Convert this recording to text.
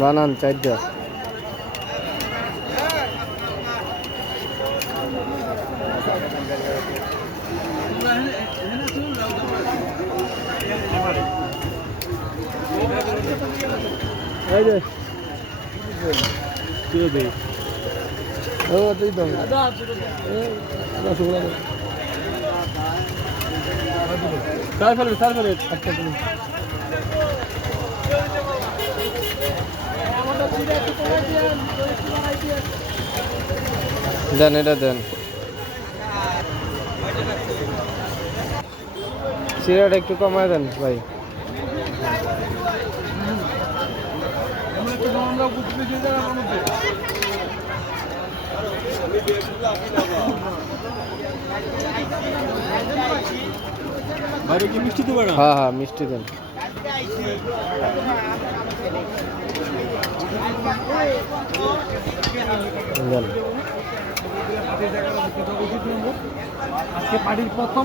বানান চারটা ও তুই দাও রসগোল্লা চার ফেলে চার ফেলে ফেলে দেন এটা দেন। সিরাটা একটু কমায় দেন ভাই। বাইরে হ্যাঁ হ্যাঁ মিষ্টি দেন। আজকে পার্টির প্রথম